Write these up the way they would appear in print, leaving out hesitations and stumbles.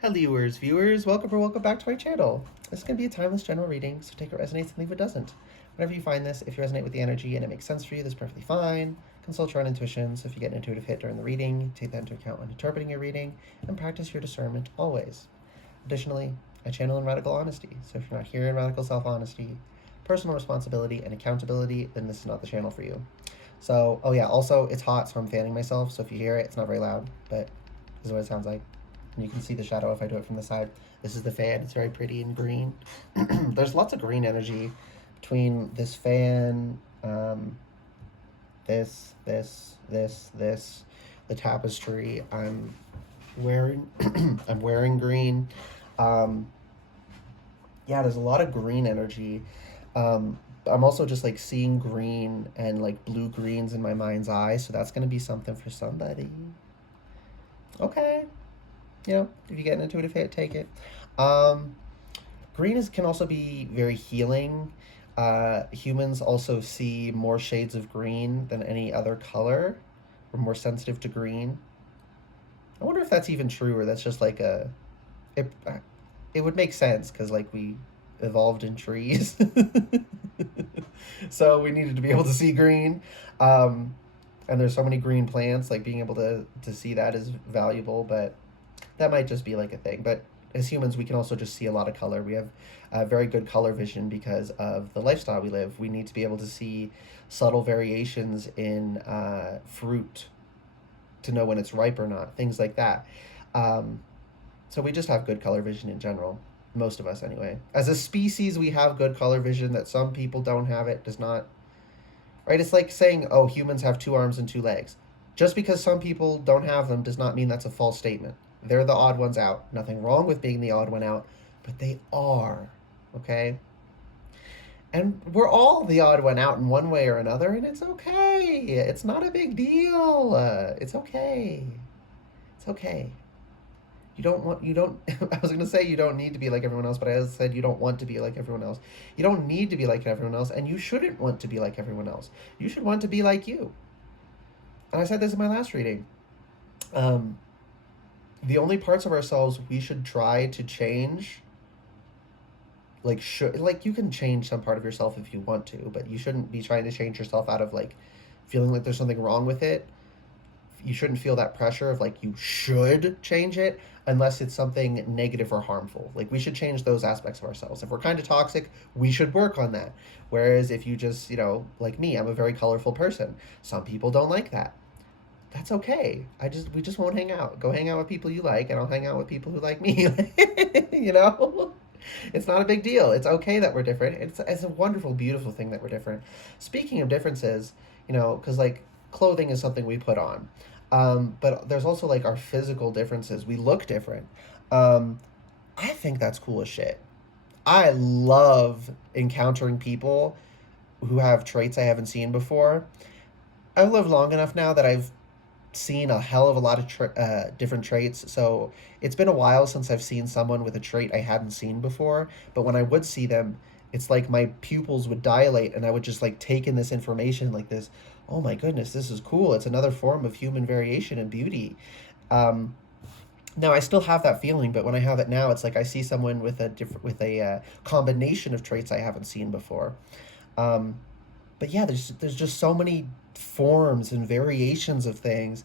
Hello, viewers. Welcome back to my channel. This is going to be a timeless general reading, so take what resonates and leave what doesn't. Whenever you find this, if you resonate with the energy and it makes sense for you, that's perfectly fine. Consult your own intuition, so if you get an intuitive hit during the reading, take that into account when interpreting your reading, and practice your discernment always. Additionally, I channel in radical honesty, so if you're not here in radical self-honesty, personal responsibility, and accountability, then this is not the channel for you. So, oh yeah, also, it's hot, so I'm fanning myself, so if you hear it, it's not very loud, but this is what it sounds like. And you can see the shadow if I do it from the side. This is the fan. It's very pretty and green. There's lots of green energy between this fan, this, the tapestry. I'm wearing, I'm wearing green. Yeah, there's a lot of green energy. I'm also just like seeing green and like blue greens in my mind's eye, so that's gonna be something for somebody. Okay. If you get an intuitive hit, take it. Um, can also be very healing. Humans also see more shades of green than any other color. We're more sensitive to green. I wonder if that's even true, or that's just like it. It would make sense because like we evolved in trees, so we needed to be able to see green. And there's so many green plants. Like being able to see that is valuable, but that might just be like a thing. But as humans, we can also just see a lot of color. We have very good color vision because of the lifestyle we live. We need to be able to see subtle variations in fruit to know when it's ripe or not, things like that. So we just have good color vision in general. Most of us, anyway. As a species, we have good color vision. That some people don't have it does not. Right? It's like saying, oh, humans have 2 arms and 2 legs. Just because some people don't have them does not mean that's a false statement. They're the odd ones out. Nothing wrong with being the odd one out, but they are. Okay? And we're all the odd one out in one way or another, and it's okay. It's not a big deal. It's okay. It's okay. You don't, I was going to say you don't need to be like everyone else, but I said you don't want to be like everyone else. You don't need to be like everyone else, and you shouldn't want to be like everyone else. You should want to be like you. And I said this in my last reading. Um, the only parts of ourselves we should try to change, like you can change some part of yourself if you want to, but you shouldn't be trying to change yourself out of like feeling like there's something wrong with it. You shouldn't feel that pressure of like you should change it unless it's something negative or harmful. Like we should change those aspects of ourselves. If we're kind of toxic, we should work on that. Whereas if you just, like me, I'm a very colorful person. Some people don't like that. That's okay. We just won't hang out. Go hang out with people you like, and I'll hang out with people who like me. you know, it's not a big deal. It's okay that we're different. It's a wonderful, beautiful thing that we're different. Speaking of differences, because like clothing is something we put on, but there's also like our physical differences. We look different. Um, I think that's cool as shit. I love encountering people who have traits I haven't seen before. I've lived long enough now that I've seen a hell of a lot of different traits. So it's been a while since I've seen someone with a trait I hadn't seen before. But when I would see them, it's like my pupils would dilate and I would just like take in this information like this. Oh my goodness, this is cool. It's another form of human variation and beauty. Um, Now I still have that feeling, but when I have it now, it's like I see someone with a combination of traits I haven't seen before. Um, but yeah, there's just so many forms and variations of things,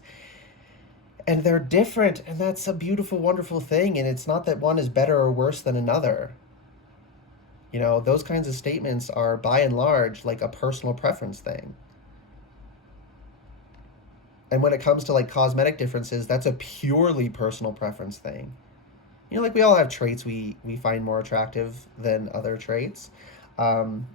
and they're different, and that's a beautiful, wonderful thing. And it's not that one is better or worse than another. Those kinds of statements are by and large like a personal preference thing. And when it comes to like cosmetic differences, that's a purely personal preference thing. Like we all have traits we find more attractive than other traits. Um,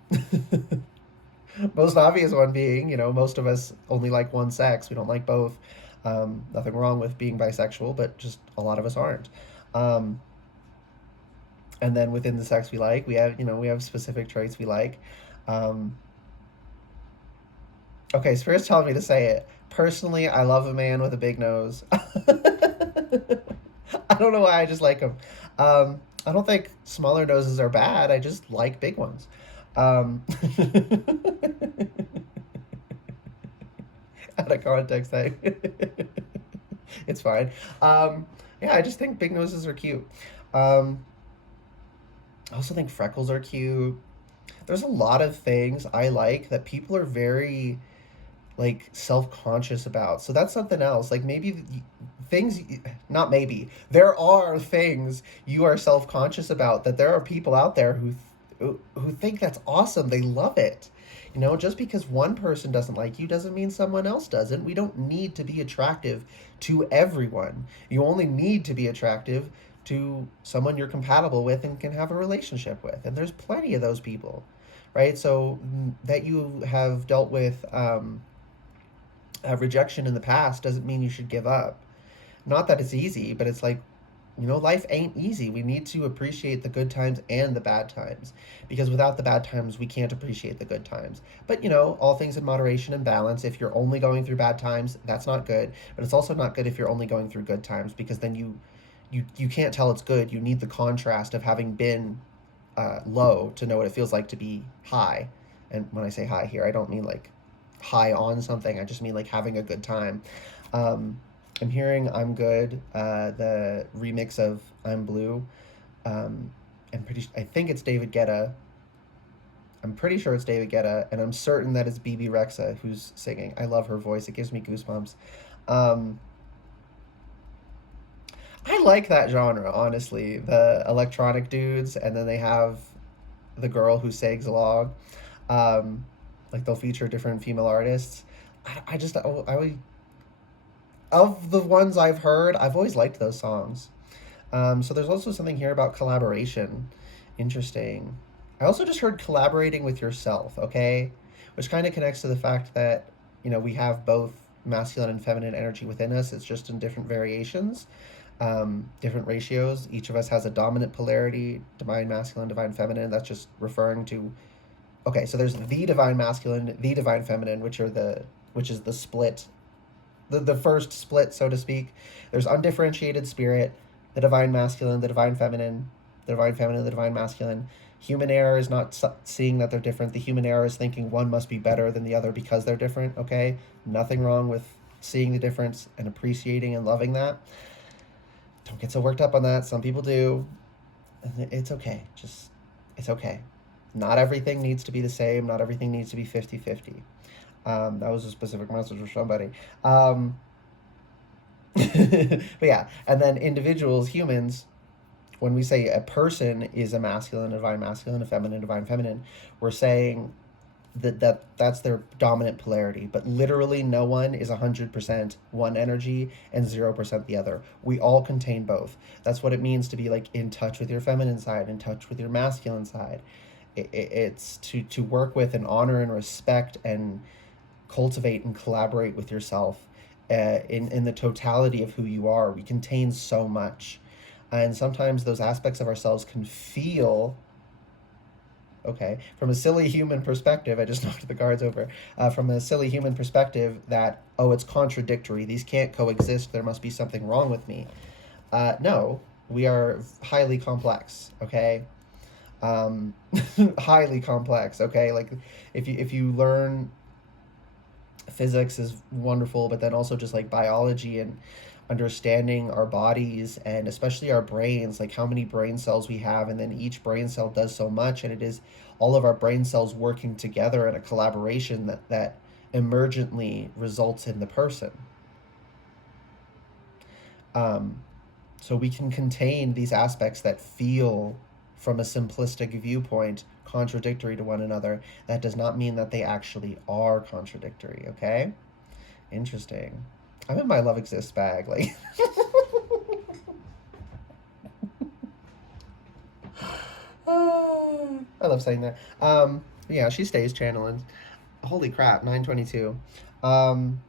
Most obvious one being, most of us only like one sex. We don't like both. Nothing wrong with being bisexual, but just a lot of us aren't. Um, and then within the sex we have specific traits we like. Um, okay, Spirit's telling me to say it. Personally, I love a man with a big nose. I don't know why I just like them. I don't think smaller noses are bad. I just like big ones. Um, out of context, it's fine. Yeah, I just think big noses are cute. Um, I also think freckles are cute. There's a lot of things I like that people are very like self-conscious about. So that's something else. Like maybe things, not maybe, there are things you are self-conscious about that there are people out there who think that's awesome. They love it. You know, just because one person doesn't like you doesn't mean someone else doesn't. We don't need to be attractive to everyone. You only need to be attractive to someone you're compatible with and can have a relationship with. And there's plenty of those people, right? So that you have dealt with rejection in the past doesn't mean you should give up. Not that it's easy, but it's like, you know, life ain't easy. We need to appreciate the good times and the bad times because without the bad times, we can't appreciate the good times. But, you know, all things in moderation and balance. If you're only going through bad times, that's not good. But it's also not good if you're only going through good times because then you can't tell it's good. You need the contrast of having been low to know what it feels like to be high. And when I say high here, I don't mean like high on something. I just mean like having a good time. Um, I'm hearing "I'm Good," the remix of "I'm Blue." Um, I think it's David Guetta. I'm pretty sure it's David Guetta, and I'm certain that it's BB Rexa who's singing. I love her voice; it gives me goosebumps. Um, I like that genre, honestly. The electronic dudes, and then they have the girl who sings along. Um, like they'll feature different female artists. I just I of the ones I've heard, I've always liked those songs. So there's also something here about collaboration. Interesting. I also just heard collaborating with yourself, okay? Which kind of connects to the fact that, you know, we have both masculine and feminine energy within us. It's just in different variations, different ratios. Each of us has a dominant polarity, divine masculine, divine feminine. That's just referring to, okay, so there's the divine masculine, the divine feminine, which is the split, the first split, so to speak. There's undifferentiated spirit, the divine masculine, the divine feminine, the divine feminine, the divine masculine. Human error is not seeing that they're different. The human error is thinking one must be better than the other because they're different, okay? Nothing wrong with seeing the difference and appreciating and loving that. Don't get so worked up on that. Some people do. It's okay. Just, it's okay. Not everything needs to be the same. Not everything needs to be 50-50. That was a specific message for somebody. But yeah, and then individuals, humans, when we say a person is a masculine, a divine masculine, a divine feminine, we're saying that's their dominant polarity. But literally, no one is 100% one energy and 0% the other. We all contain both. That's what it means to be like in touch with your feminine side, in touch with your masculine side. It's to work with and honor and respect and cultivate and collaborate with yourself in the totality of who you are. We contain so much. And sometimes those aspects of ourselves can feel okay from a silly human perspective. I just knocked the cards over. From a silly human perspective, that oh, it's contradictory. These can't coexist. There must be something wrong with me. No, we are highly complex. Okay, highly complex. Okay, like if you learn physics is wonderful, but then also just like biology and understanding our bodies and especially our brains, like how many brain cells we have, and then each brain cell does so much, and it is all of our brain cells working together in a collaboration that emergently results in the person. Um, so we can contain these aspects that feel, from a simplistic viewpoint, contradictory to one another. That does not mean that they actually are contradictory, okay? Interesting. I'm in my love exists bag, like I love saying that. Yeah, she stays channeling. Holy crap, 9:22. Um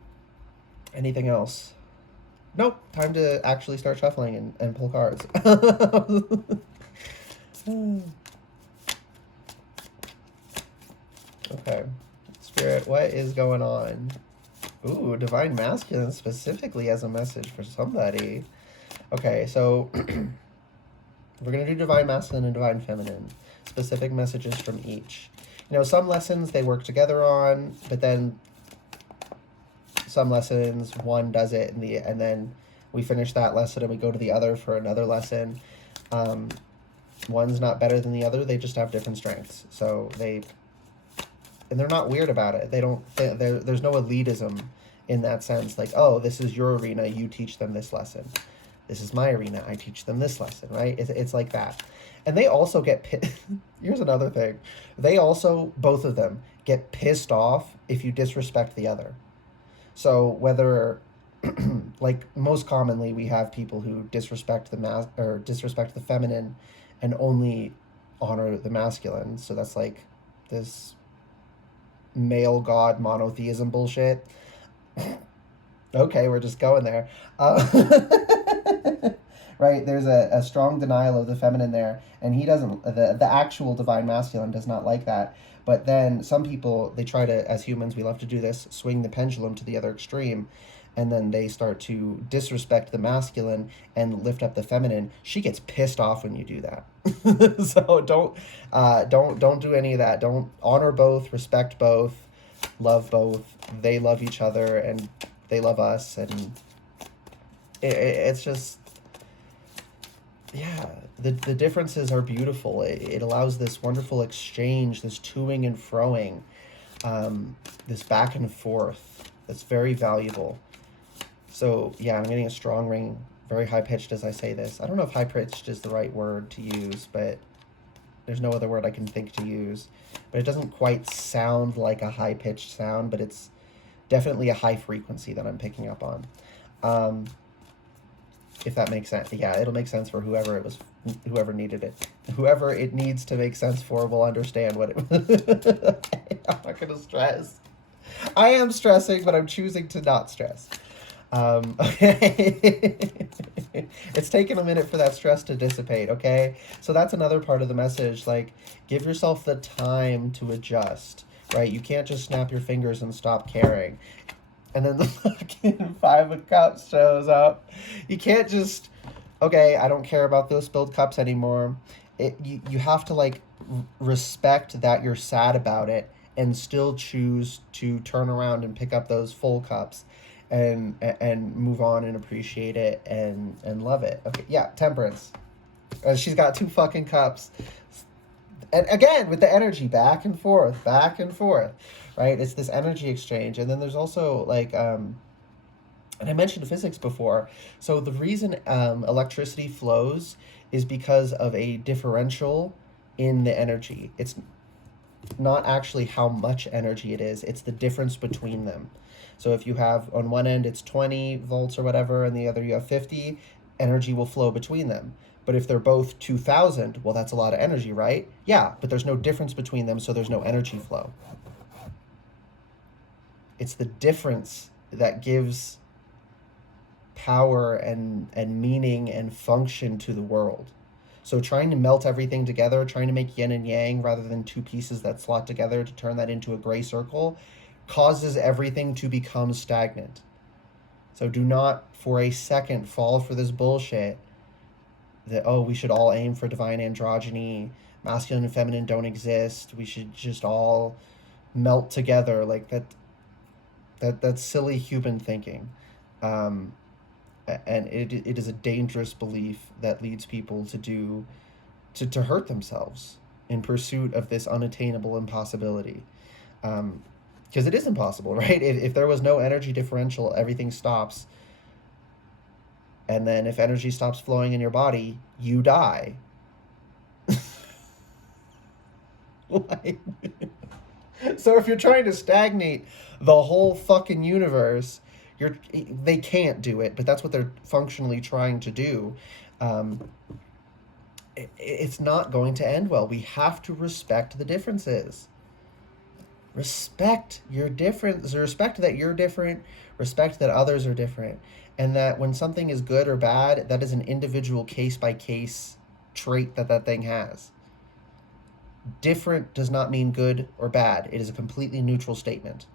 anything else? Nope, time to actually start shuffling and pull cards. Okay. Spirit, what is going on? Ooh, divine masculine specifically as a message for somebody. Okay, so we're going to do divine masculine and divine feminine. Specific messages from each. You know, some lessons they work together on, but then some lessons one does it and then We finish that lesson and we go to the other for another lesson. One's not better than the other. They just have different strengths. And they're not weird about it. They don't. There's no elitism in that sense. Like, oh, this is your arena. You teach them this lesson. This is my arena. I teach them this lesson. Right? It's like that. And they also get here's another thing. They also, both of them, get pissed off if you disrespect the other. So whether like most commonly we have people who disrespect or disrespect the feminine and only honor the masculine. So that's like this male god monotheism bullshit. Okay, we're just going there. Right, there's a strong denial of the feminine there, and he doesn't, the actual divine masculine does not like that. But then some people, they try to, as humans, we love to do this, swing the pendulum to the other extreme, and then they start to disrespect the masculine and lift up the feminine. She gets pissed off when you do that. So don't do any of that. Don't honor both, respect both, love both. They love each other and they love us, and it's just, yeah, the differences are beautiful. It allows this wonderful exchange, this toing and froing, this back and forth that's very valuable. So yeah, I'm getting a strong ring, very high pitched as I say this. I don't know if high pitched is the right word to use, but there's no other word I can think to use. But it doesn't quite sound like a high pitched sound, but it's definitely a high frequency that I'm picking up on. If that makes sense. Yeah, it'll make sense for whoever needed it. Whoever it needs to make sense for will understand what it I'm not gonna stress. I am stressing, but I'm choosing to not stress. Okay. It's taken a minute for that stress to dissipate, okay? So that's another part of the message. Like, give yourself the time to adjust, right? You can't just snap your fingers and stop caring. And then the fucking Five of Cups shows up. You can't just, okay, I don't care about those spilled cups anymore. You have to, like, respect that you're sad about it and still choose to turn around and pick up those full cups and move on and appreciate it and love it. Okay, yeah, Temperance. She's got 2 fucking cups. And again, with the energy back and forth, right? It's this energy exchange. And then there's also, like, and I mentioned physics before. So the reason electricity flows is because of a differential in the energy. It's not actually how much energy it is, it's the difference between them. So if you have, on one end it's 20 volts or whatever, and the other you have 50, energy will flow between them. But if they're both 2,000, well, that's a lot of energy, right? Yeah, but there's no difference between them, so there's no energy flow. It's the difference that gives power and meaning and function to the world. So trying to melt everything together, trying to make yin and yang rather than 2 pieces that slot together to turn that into a gray circle, causes everything to become stagnant. So do not for a second fall for this bullshit that, oh, we should all aim for divine androgyny, masculine and feminine don't exist, we should just all melt together. Like that's silly human thinking. And it is a dangerous belief that leads people to hurt themselves in pursuit of this unattainable impossibility. Because it is impossible, right? If there was no energy differential, everything stops. And then if energy stops flowing in your body, you die. Like, so if you're trying to stagnate the whole fucking universe, they can't do it, but that's what they're functionally trying to do. It's not going to end well. We have to respect the differences. Respect your difference. Respect that you're different. Respect that others are different. And that when something is good or bad, that is an individual case-by-case trait that thing has. Different does not mean good or bad. It is a completely neutral statement.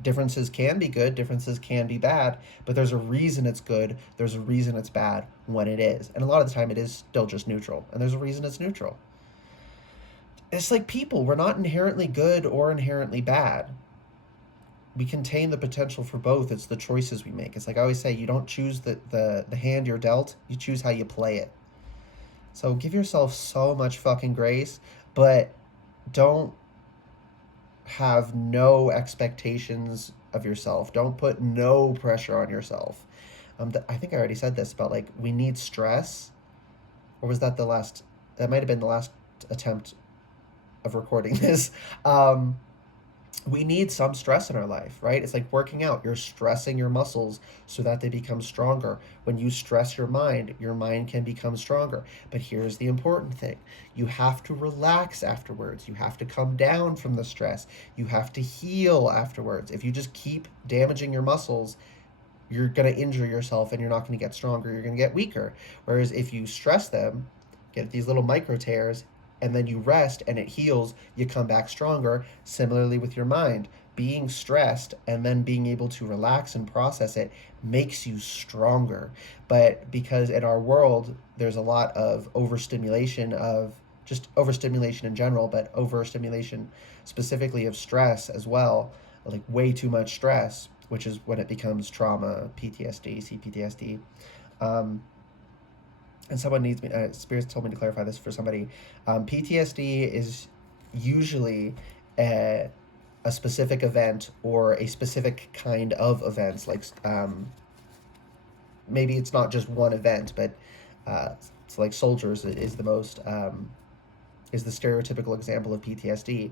Differences can be good, differences can be bad, but there's a reason it's good, there's a reason it's bad when it is. And a lot of the time it is still just neutral, and there's a reason it's neutral. It's like people, we're not inherently good or inherently bad. we contain the potential for both. It's the choices we make. It's like I always say, you don't choose the hand you're dealt, you choose how you play it. So give yourself so much fucking grace, but don't have no expectations of yourself. Don't put no pressure on yourself. I think I already said this about like we need stress, or was that the last? That might have been the last attempt of recording this. We need some stress in our life, right? It's like working out. You're stressing your muscles so that they become stronger. When you stress your mind can become stronger. But here's the important thing: you have to relax afterwards. You have to come down from the stress. You have to heal afterwards. If you just keep damaging your muscles, you're going to injure yourself and you're not going to get stronger. You're going to get weaker. Whereas if you stress them, get these little micro tears, and then you rest and it heals, you come back stronger. Similarly with your mind, being stressed and then being able to relax and process it makes you stronger. But because in our world, there's a lot of overstimulation of just overstimulation in general, but overstimulation specifically of stress as well, like way too much stress, which is when it becomes trauma, PTSD, CPTSD. And someone needs me, spirits told me to clarify this for somebody. PTSD is usually a specific event or a specific kind of events. Like maybe it's not just one event, but it's like soldiers is the most is the stereotypical example of PTSD.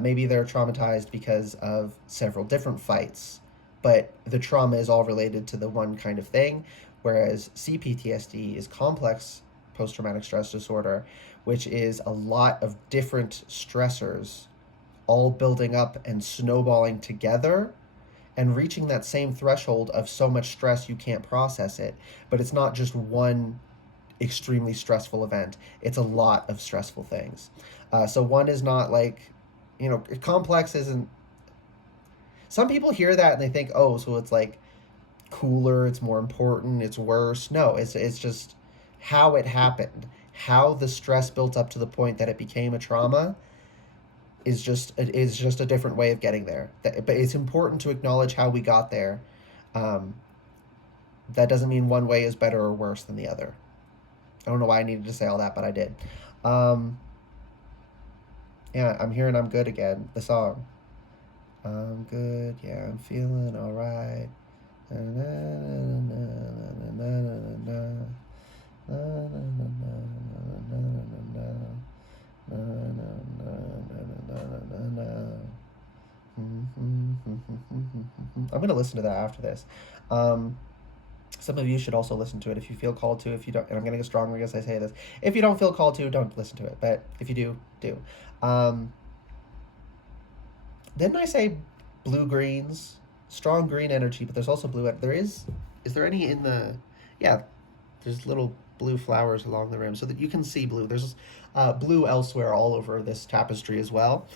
Maybe they're traumatized because of several different fights, but the trauma is all related to the one kind of thing. Whereas CPTSD is complex post-traumatic stress disorder, which is a lot of different stressors all building up and snowballing together and reaching that same threshold of so much stress you can't process it. But it's not just one extremely stressful event. It's a lot of stressful things. So one is not like, complex isn't... Some people hear that and they think, oh, so it's like cooler, it's more important, it's worse. No, it's just how it happened, how the stress built up to the point that it became a trauma is just a different way of getting there. But it's important to acknowledge how we got there. That doesn't mean one way is better or worse than the other. I don't know why I needed to say all that, but I did. Yeah, I'm hearing I'm good again, the song. I'm good, yeah, I'm feeling alright. I'm gonna listen to that after this. Some of you should also listen to it if you feel called to. If you don't, and I'm gonna get stronger as I say this. If you don't feel called to, don't listen to it. But if you do, do. Didn't I say blue greens? Strong green energy, but there's also blue. There is there any in the? Yeah, there's little blue flowers along the rim so that you can see blue. There's blue elsewhere all over this tapestry as well.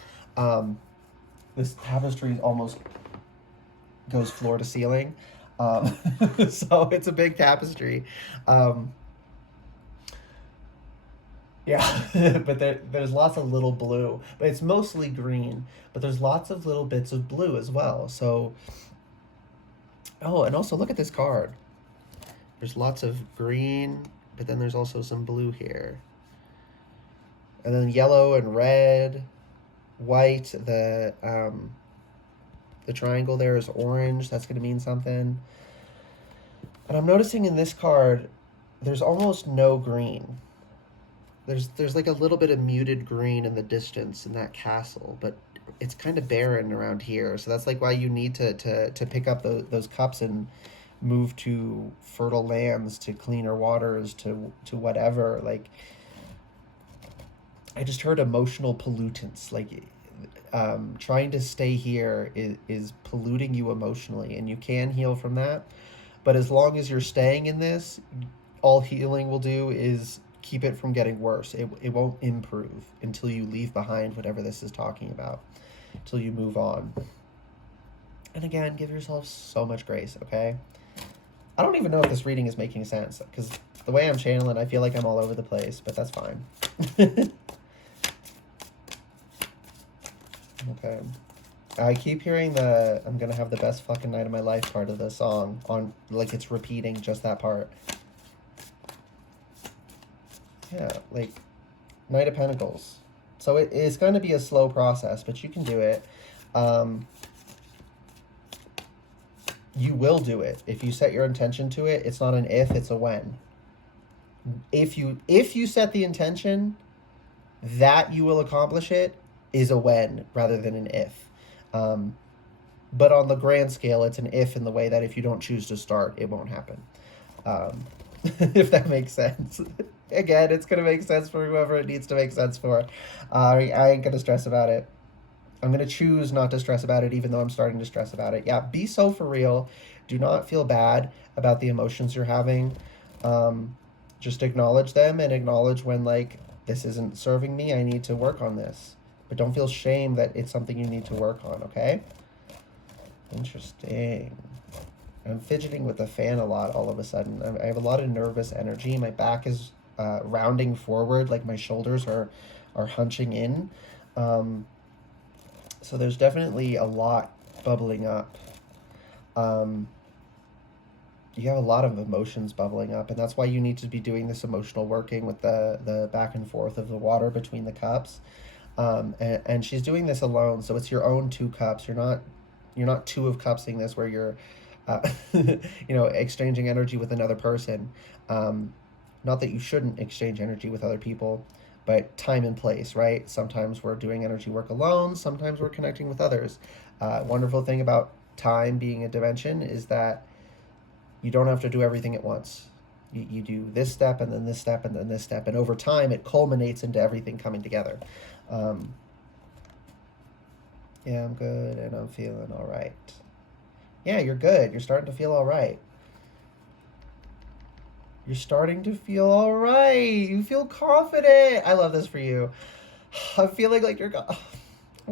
This tapestry almost goes floor to ceiling. So it's a big tapestry. Yeah, but there's lots of little blue, but it's mostly green. But there's lots of little bits of blue as well. So, oh, and also look at this card. There's lots of green, but then there's also some blue here. And then yellow and red, white. The triangle there is orange. That's going to mean something. And I'm noticing in this card, there's almost no green. There's like a little bit of muted green in the distance in that castle, but it's kind of barren around here. So that's like why you need to pick up those cups and move to fertile lands, to cleaner waters, to whatever. Like, I just heard emotional pollutants. Like, trying to stay here is polluting you emotionally, and you can heal from that. But as long as you're staying in this, all healing will do is keep it from getting worse. It won't improve until you leave behind whatever this is talking about, until you move on. And again, give yourself so much grace, okay? I don't even know if this reading is making sense, because the way I'm channeling, I feel like I'm all over the place, but that's fine. Okay. I keep hearing the "I'm gonna have the best fucking night of my life" part of the song on, like, it's repeating just that part. Yeah, like Knight of Pentacles. So it's going to be a slow process, but you can do it. You will do it if you set your intention to it. It's not an if, it's a when. If you set the intention that you will accomplish it, is a when rather than an if. But on the grand scale, it's an if in the way that if you don't choose to start, it won't happen. If that makes sense. Again, it's going to make sense for whoever it needs to make sense for. I ain't going to stress about it. I'm going to choose not to stress about it, even though I'm starting to stress about it. Yeah, be so for real. Do not feel bad about the emotions you're having. Just acknowledge them and acknowledge when, like, this isn't serving me. I need to work on this. But don't feel shame that it's something you need to work on, okay? Interesting. I'm fidgeting with the fan a lot all of a sudden. I have a lot of nervous energy. My back is rounding forward, like my shoulders are hunching in. So there's definitely a lot bubbling up. You have a lot of emotions bubbling up, and that's why you need to be doing this emotional working with the back and forth of the water between the cups. And she's doing this alone, so it's your own two cups. You're not two of cupsing this where you're exchanging energy with another person. Not that you shouldn't exchange energy with other people, but time and place, right? Sometimes we're doing energy work alone, sometimes we're connecting with others. Wonderful thing about time being a dimension is that you don't have to do everything at once. You do this step and then this step and then this step, and over time it culminates into everything coming together. Yeah, I'm good and I'm feeling all right. Yeah, you're good. You're starting to feel all right. You're starting to feel all right. You feel confident. I love this for you. I'm feeling like I'm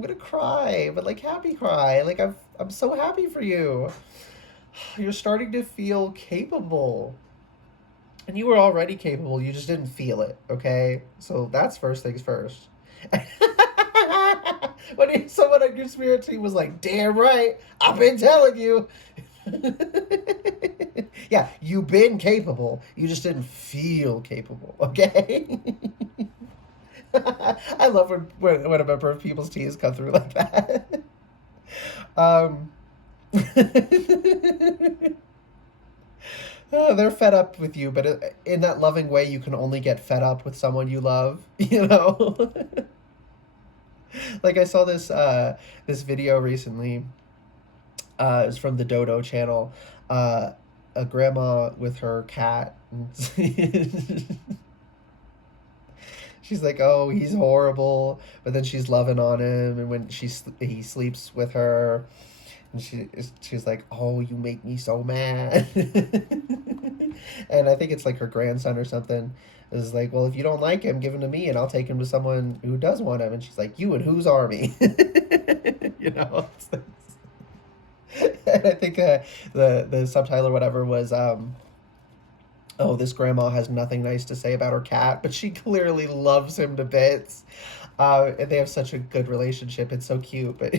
gonna cry, but like happy cry. Like I'm so happy for you. You're starting to feel capable. And you were already capable, you just didn't feel it, okay? So that's first things first. When someone on your spirit team was like, damn right, I've been telling you. Yeah, you've been capable. You just didn't feel capable, okay? I love when a member of people's teams come through like that. um, they're fed up with you, but in that loving way, you can only get fed up with someone you love, you know? Like I saw this video recently. It was from the Dodo channel. A grandma with her cat. She's like, "Oh, he's horrible," but then she's loving on him, and when he sleeps with her, and she's like, "Oh, you make me so mad." And I think it's like her grandson or something is like, "Well, if you don't like him, give him to me, and I'll take him to someone who does want him." And she's like, "You and whose army?" You know. And I think the subtitle or whatever was, "Oh, this grandma has nothing nice to say about her cat, but she clearly loves him to bits." And they have such a good relationship. It's so cute, but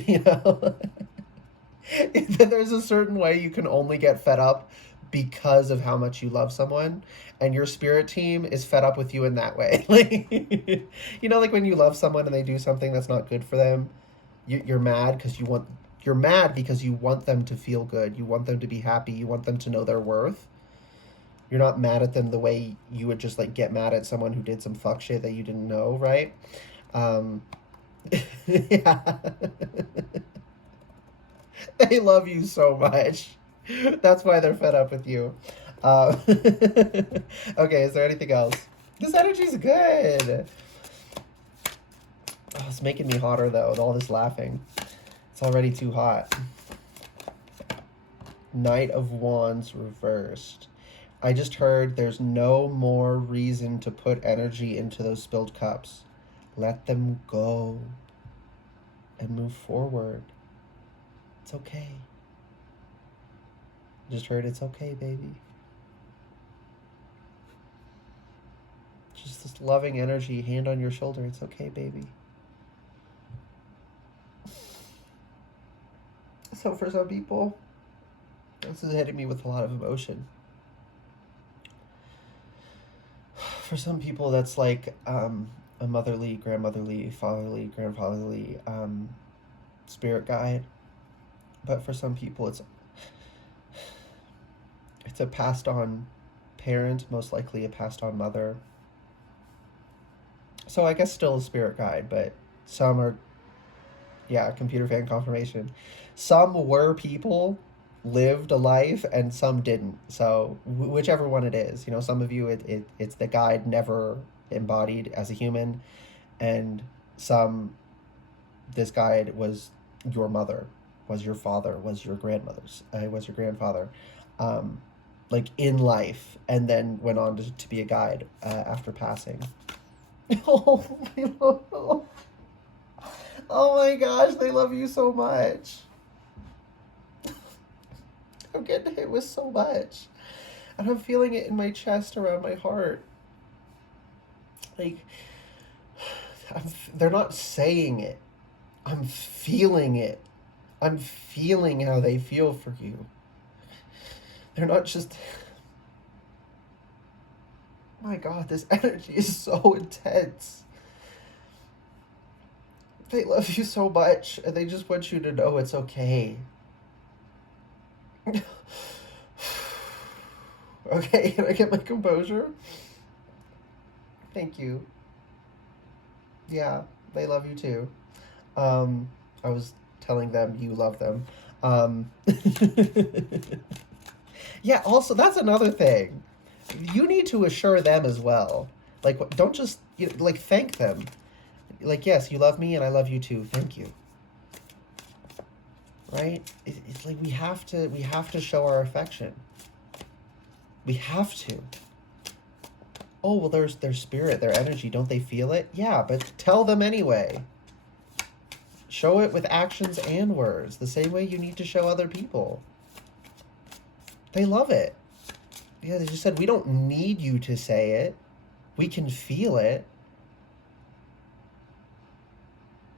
there's a certain way you can only get fed up because of how much you love someone, and your spirit team is fed up with you in that way. Like, like when you love someone and they do something that's not good for them, you're mad because you're mad because you want them to feel good, you want them to be happy, you want them to know their worth. You're not mad at them the way you would just like get mad at someone who did some fuck shit that you didn't know, right? um yeah. They love you so much. That's why they're fed up with you. Okay, is there anything else? This energy's good. Oh, it's making me hotter though with all this laughing. It's already too hot. Knight of Wands reversed. I just heard there's no more reason to put energy into those spilled cups. Let them go and move forward. It's okay. I just heard it's okay, baby. Just this loving energy, hand on your shoulder. It's okay, baby. So for some people, this is hitting me with a lot of emotion. For some people, that's like a motherly, grandmotherly, fatherly, grandfatherly spirit guide. But for some people, it's a passed on parent, most likely a passed on mother. So I guess still a spirit guide, but some are, yeah, computer fan confirmation. Some were people, lived a life, and some didn't. So whichever one it is, some of you it's the guide never embodied as a human, and some this guide was your mother, was your father, was your grandmother's, was your grandfather, um, like in life, and then went on to be a guide after passing. Oh, oh my gosh, they love you so much. I'm getting hit with so much. And I'm feeling it in my chest, around my heart. Like, they're not saying it. I'm feeling it. I'm feeling how they feel for you. They're not just. My God, this energy is so intense. They love you so much, and they just want you to know it's okay. Okay, can I get my composure? Thank you. Yeah, they love you too. I was telling them you love them. Um, yeah, also, that's another thing. You need to assure them as well. Like, don't just, like, thank them. Like, yes, you love me and I love you too. Thank you. Right? It's like we have to show our affection. We have to. Oh, well, there's their spirit, their energy. Don't they feel it? Yeah, but tell them anyway. Show it with actions and words, the same way you need to show other people. They love it. Yeah, they just said, we don't need you to say it. We can feel it.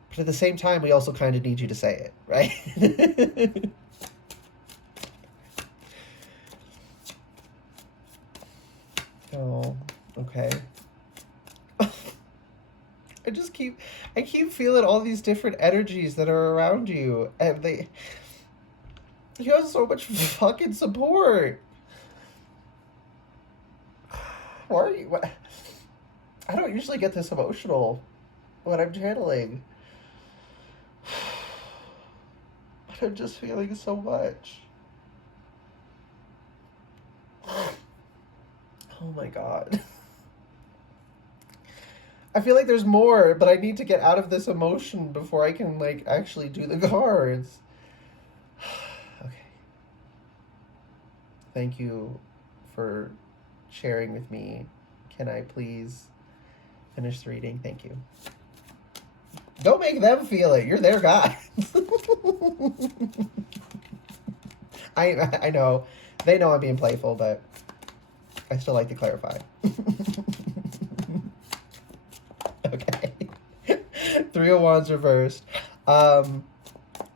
But at the same time, we also kind of need you to say it, right? Oh, okay. I keep feeling all these different energies that are around you, and you have so much fucking support. Why are you? What? I don't usually get this emotional when I'm channeling. But I'm just feeling so much. Oh my God. I feel like there's more, but I need to get out of this emotion before I can, like, actually do the cards. Okay. Thank you for sharing with me. Can I please finish the reading? Thank you. Don't make them feel it. You're their guy. I know. They know I'm being playful, but I still like to clarify. Okay. Three of Wands reversed.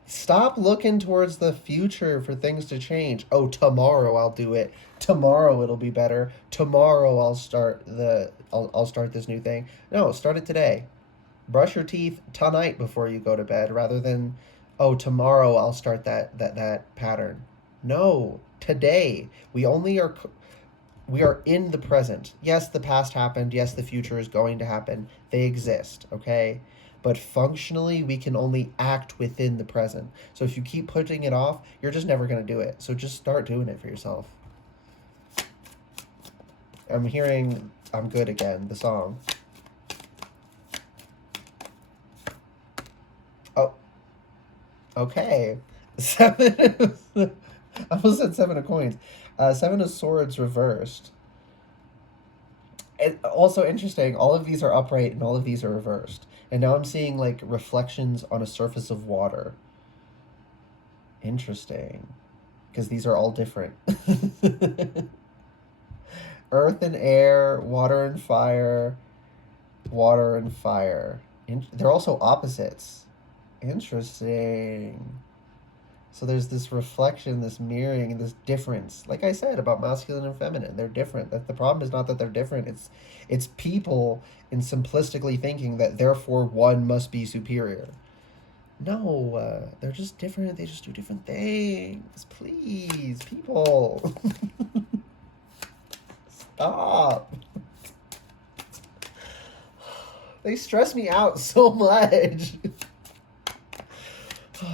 Stop looking towards the future for things to change. Oh, tomorrow I'll do it. Tomorrow it'll be better. Tomorrow I'll start this new thing. No, start it today. Brush your teeth tonight before you go to bed, rather than, oh, tomorrow I'll start that pattern. No, today. We are in the present. Yes, the past happened. Yes, the future is going to happen. They exist, okay? But functionally, we can only act within the present. So if you keep putting it off, you're just never going to do it. So just start doing it for yourself. I'm hearing I'm Good Again, the song. Oh, okay. I almost said Seven of Coins. Seven of Swords reversed. And also interesting, all of these are upright and all of these are reversed. And now I'm seeing, like, reflections on a surface of water. Interesting. Because these are all different. Earth and air, water and fire, water and fire. They're also opposites. Interesting. So there's this reflection, this mirroring, and this difference. Like I said about masculine and feminine, they're different. That the problem is not that they're different. It's people in simplistically thinking that therefore one must be superior. No, they're just different. They just do different things. Please, people, stop. They stress me out so much.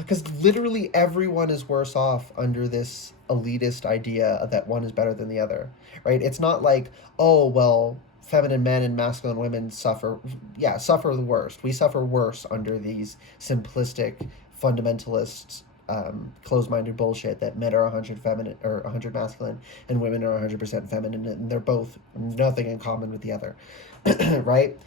Because literally everyone is worse off under this elitist idea that one is better than the other, right? It's not like, oh, well, feminine men and masculine women suffer, yeah, suffer the worst. We suffer worse under these simplistic, fundamentalist, closed-minded bullshit that men are 100 feminine or 100 masculine and women are 100% feminine, and they're both nothing in common with the other, right?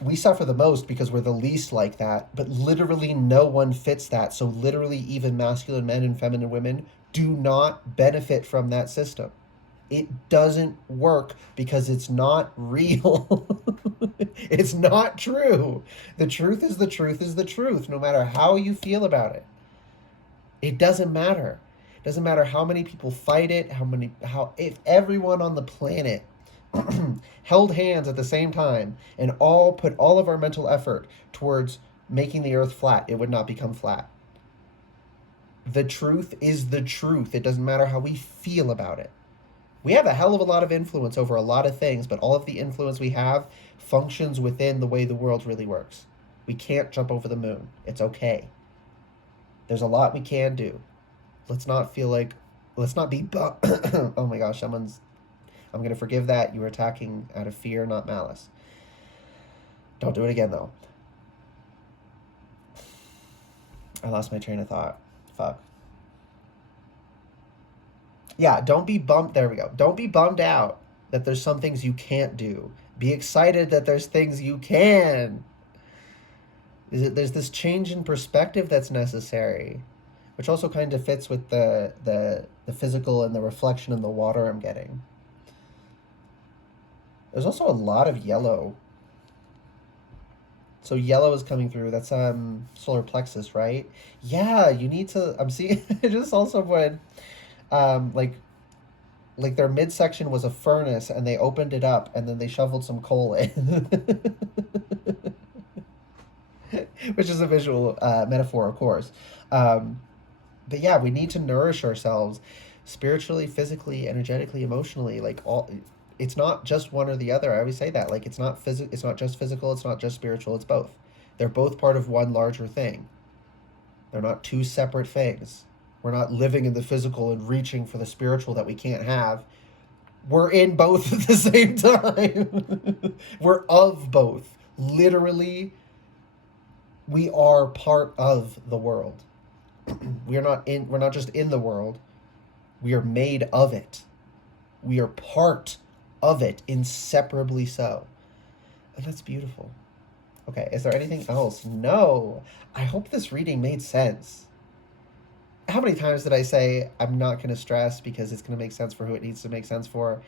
We suffer the most because we're the least like that, but literally no one fits that. So literally even masculine men and feminine women do not benefit from that system. It doesn't work because it's not real. It's not true. The truth is the truth is the truth, no matter how you feel about it. It doesn't matter. It doesn't matter how many people fight it, if everyone on the planet held hands at the same time and all put all of our mental effort towards making the earth flat, it would not become flat. The truth is the truth. It doesn't matter how we feel about it. We have a hell of a lot of influence over a lot of things, but all of the influence we have functions within the way the world really works. We can't jump over the moon. It's okay. There's a lot we can do. Let's not be oh my gosh, I'm going to forgive that. You were attacking out of fear, not malice. Don't do it again, though. I lost my train of thought. Fuck. Yeah, don't be bummed. There we go. Don't be bummed out that there's some things you can't do. Be excited that there's things you can. There's this change in perspective that's necessary, which also kind of fits with the physical and the reflection in the water I'm getting. There's also a lot of yellow. So yellow is coming through. That's solar plexus, right? Yeah, you need to. I'm seeing. I just saw someone, like their midsection was a furnace, and they opened it up, and then they shoveled some coal in, which is a visual metaphor, of course. But yeah, we need to nourish ourselves spiritually, physically, energetically, emotionally. Like all, it's not just one or the other. I always say that. Like it's not It's not just physical. It's not just spiritual. It's both. They're both part of one larger thing. They're not two separate things. We're not living in the physical and reaching for the spiritual that we can't have. We're in both at the same time. We're of both. Literally, we are part of the world. We're not just in the world. We are made of it. We are part of it, inseparably so. And that's beautiful. Okay, is there anything else? No. I hope this reading made sense. How many times did I say I'm not going to stress because it's going to make sense for who it needs to make sense for?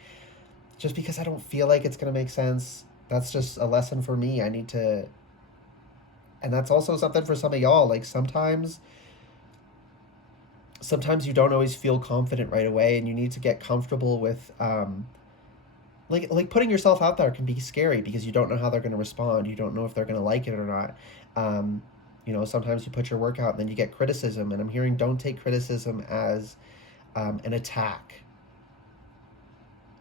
Just because I don't feel like it's going to make sense, that's just a lesson for me. I need to... And that's also something for some of y'all. Like sometimes you don't always feel confident right away, and you need to get comfortable with like putting yourself out there can be scary because you don't know how they're going to respond. You don't know if they're going to like it or not. Sometimes you put your work out and then you get criticism, and I'm hearing don't take criticism as an attack.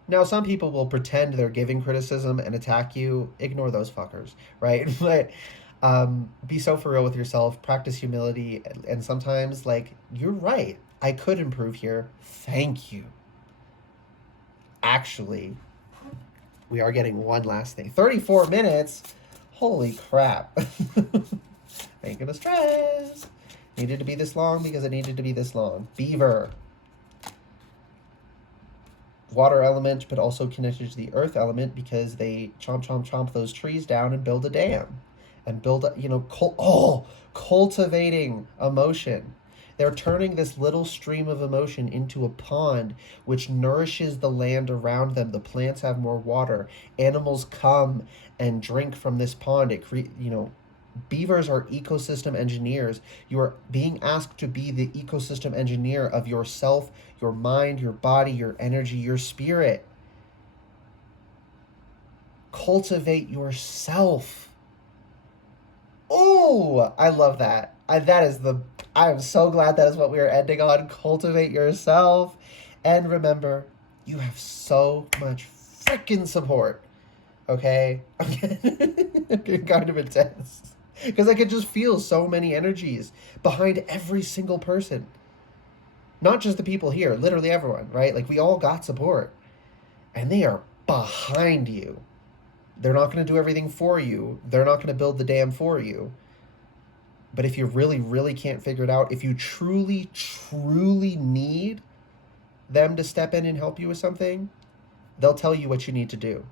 Now, some people will pretend they're giving criticism and attack you. Ignore those fuckers, right? But be so for real with yourself. Practice humility. And sometimes, like, you're right. I could improve here. Thank you. Actually, we are getting one last thing. 34 minutes? Holy crap. Ain't gonna stress. Needed to be this long because it needed to be this long. Beaver. Water element, but also connected to the earth element because they chomp those trees down and build a dam. And build, cultivating emotion. They're turning this little stream of emotion into a pond, which nourishes the land around them. The plants have more water. Animals come and drink from this pond. Beavers are ecosystem engineers. You are being asked to be the ecosystem engineer of yourself, your mind, your body, your energy, your spirit. Cultivate yourself. Oh, I love that. I am so glad that is what we are ending on. Cultivate yourself. And remember, you have so much freaking support. Okay? I'm getting kind of intense. Because I could just feel so many energies behind every single person. Not just the people here, literally everyone, right? Like, we all got support. And they are behind you. They're not going to do everything for you. They're not going to build the dam for you. But if you really, really can't figure it out, if you truly, truly need them to step in and help you with something, they'll tell you what you need to do.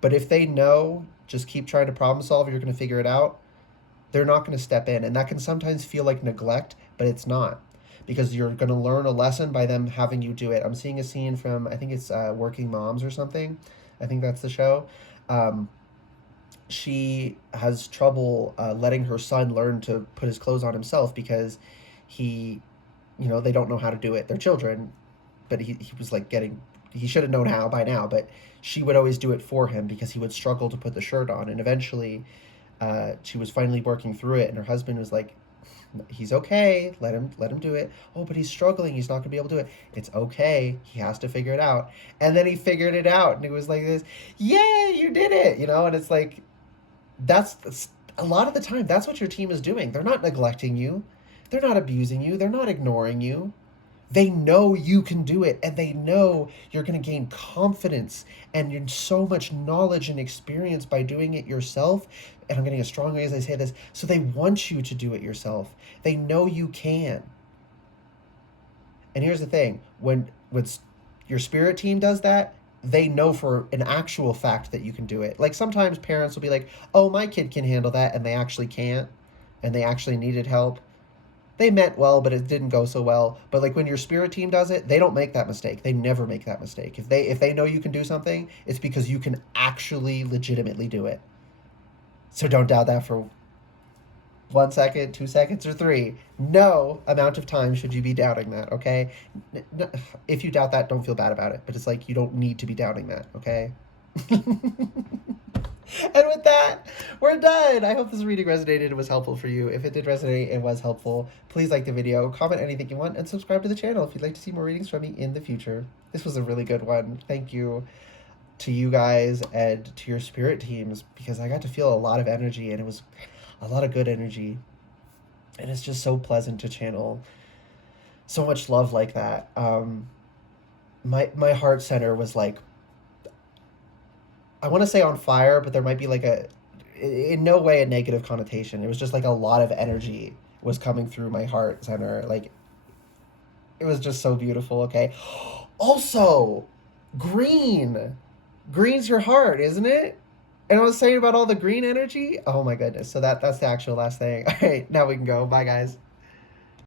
But if they know, just keep trying to problem solve, you're going to figure it out, they're not going to step in. And that can sometimes feel like neglect, but it's not. Because you're going to learn a lesson by them having you do it. I'm seeing a scene from, I think it's Working Moms or something. I think that's the show. She has trouble letting her son learn to put his clothes on himself because he, they don't know how to do it. They're children, but he was like he should have known how by now, but she would always do it for him because he would struggle to put the shirt on. And eventually she was finally working through it, and her husband was like, he's okay, let him do it. Oh, but he's struggling, he's not gonna be able to do it. It's okay, he has to figure it out. And then he figured it out, and it was like this, yeah, you did it, and it's like, that's a lot of the time that's what your team is doing. They're not neglecting you, they're not abusing you, they're not ignoring you. They know you can do it, and they know you're going to gain confidence and so much knowledge and experience by doing it yourself. And I'm getting as strongly as I say this. So they want you to do it yourself. They know you can. And here's the thing. When your spirit team does that, they know for an actual fact that you can do it. Like, sometimes parents will be like, oh, my kid can handle that, and they actually can't, and they actually needed help. They meant well, but it didn't go so well. But like, when your spirit team does it, they don't make that mistake. They never make that mistake. If they know you can do something, it's because you can actually legitimately do it. So don't doubt that for 1 second, 2 seconds, or 3. No amount of time should you be doubting that, okay? If you doubt that, don't feel bad about it. But it's like, you don't need to be doubting that, okay? And with that, we're done. I hope this reading resonated and was helpful for you. If it did resonate and was helpful, please like the video, comment anything you want, and subscribe to the channel if you'd like to see more readings from me in the future. This was a really good one. Thank you to you guys and to your spirit teams, because I got to feel a lot of energy, and it was a lot of good energy. And it's just so pleasant to channel so much love like that. My heart center was like, I want to say on fire, but there might be like in no way a negative connotation. It was just like a lot of energy was coming through my heart center. Like, it was just so beautiful. Okay. Also, green. Green's your heart, isn't it? And I was saying about all the green energy. Oh my goodness. So that's the actual last thing. All right, now we can go. Bye, guys.